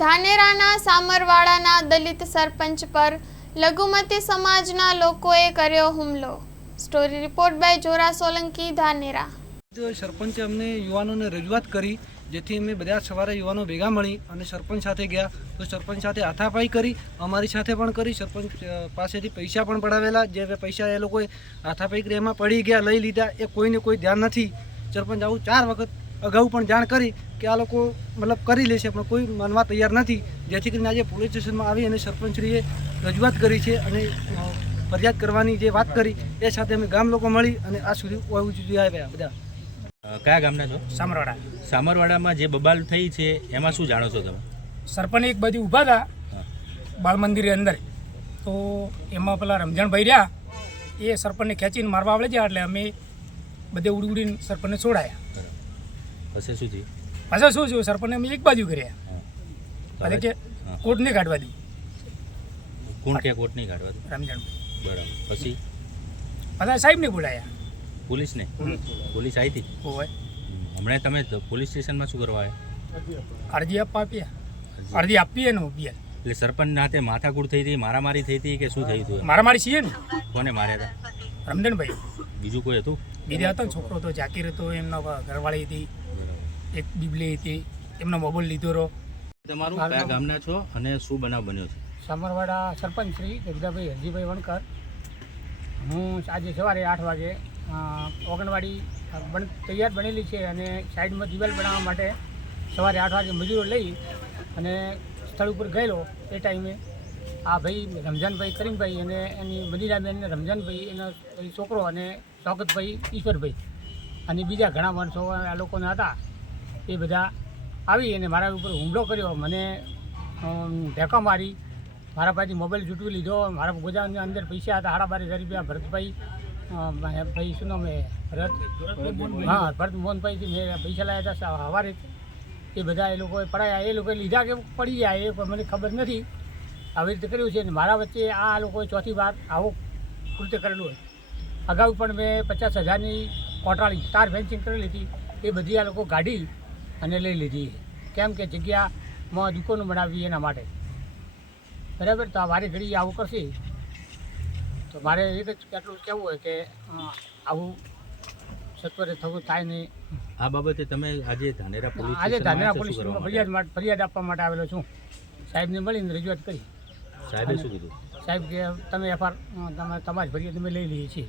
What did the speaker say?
ધાનેરાના સામરવાડાના દલિત સરપંચ પર લઘુમતી સમાજના લોકોએ કર્યો હુમલો। Story report by Jora Solanki, Dhanera. સરપંચે અમને યુવાનોને રજૂઆત કરી, જેથી અમે બધા સવારે યુવાનો ભેગા મળી અને સરપંચ સાથે ગયા તો સરપંચ સાથે હાથાપાઈ કરી, અમારી સાથે પણ કરી। સરપંચ પાસેથી પૈસા પણ પડાવેલા, જે પૈસા એ લોકોએ હાથાપાઈ કરી એમાં પડી ગયા, લઈ લીધા, એ કોઈને કોઈ ધ્યાન નથી। સરપંચ આવું 4 વખત અગાઉ પણ જાણ કરી કે આ લોકો મતલબ કરી લેશે, પણ કોઈ માનવા તૈયાર નથી, જેથી કરીને આજે પોલીસ સ્ટેશનમાં આવી અને સરપંચશ્રીએ રજૂઆત કરી છે અને ફરિયાદ કરવાની જે વાત કરી એ સાથે અમે ગામ લોકો મળી અને આ સુધી આવ્યા બધા। કયા ગામના છો? સામરવાડા। સામરવાડામાં જે બબાલ થઈ છે એમાં શું જાણો છો તમે? સરપંચ એક બાજુ ઊભા હતા બાળ મંદિરની અંદર, તો એમાં પેલા રમજાનભાઈ રહ્યા, એ સરપંચને ખેંચીને મારવા આવે છે, એટલે અમે બધે ઉડીને સરપંચને છોડાયા। પછી શું થયું? પાછા શું થયું, સરપંચને અમે એક બાજુ કર્યા, એટલે કે કોર્ટ નહીં કાઢવા દઉં। કોણ કે કોર્ટ નહીં કાઢવા દઉં? રમજાનભાઈ। બરાબર, પછી પાછા સાહેબને બોલાયા, પોલીસને? પોલીસ આવી હતી? હોય। હમણાં તમે પોલીસ સ્ટેશનમાં શું કરવા આવ્યા? અરજી આપવા આપ્યા, અરજી આપી ને આપીએ। એટલે સરપંચના હાથે માથાકૂટ થઈ હતી, મારામારી થઈ હતી કે શું થયું હતું? મારામારી છીએ ને। કોને માર્યા હતા? રમજાનભાઈ। બીજું કોઈ હતું? બીજા હતો, છોકરો હતો, જાકીર હતો, એમનો ઘરવાળી હતી, એક બીબલી હતી, એમનો મોબાઈલ લીધો રહો। તમારું કયા ગામના છો અને શું બનાવ બન્યો છે? સામરવાડા સરપંચ શ્રી જગદાભાઈ હરજીભાઈ વણકર। હું આજે સવારે 8 વાગે ઓગણવાડી તૈયાર બનેલી છે અને સાઈડમાં દિવાલ બનાવવા માટે સવારે 8 વાગે મજૂરો લઈ અને સ્થળ ઉપર ગયેલો। એ ટાઈમે આ ભાઈ રમજાનભાઈ કરીમભાઈ અને એની મદીનાબેન રમજાનભાઈ, એનો છોકરો અને શોકતભાઈ ઈશ્વરભાઈ અને બીજા ઘણા માણસો આ લોકોના હતા, એ બધા આવી અને મારા ઉપર હુમલો કર્યો। મને ધક્કા મારી, મારા પાસેથી મોબાઈલ છૂટવી લીધો, મારા ગોદામની અંદર પૈસા હતા 12,500 રૂપિયા। ભરતભાઈ ભાઈ શું નામ ભરત મોહનભાઈથી મેં પૈસા લાવ્યા હતા સવારે, એ બધા એ લોકોએ પડાયા, એ લોકોએ લીધા કે પડી ગયા એ મને ખબર નથી, આવી રીતે કર્યું છે। અને મારા વચ્ચે આ લોકોએ ચોથી વાર આવું કૃત્ય કરેલું હોય। અગાઉ પણ મેં 50,000ની કોટરાળી તાર ફેન્સિંગ કરેલી હતી, એ બધી આ લોકો ગાડી અને લઈ લીધી, કેમ કે જગ્યામાં દુકાનો બનાવવી એના માટે, બરાબર। તો આ વારે ઘડી આવું કરશે તો મારે એક જ એટલું કહેવું હોય કે આવું સત્વરે થવું થાય નહીં। આ બાબતે તમે આજે ધાનેરા પોલીસ પોલીસમાં ફરિયાદ આપવા માટે આવેલો છું। સાહેબને મળીને રજૂઆત કરી। સાહેબે શું કીધું? સાહેબ કે તમે FR તમારી ફરિયાદ અમે લઈ લઈએ છીએ।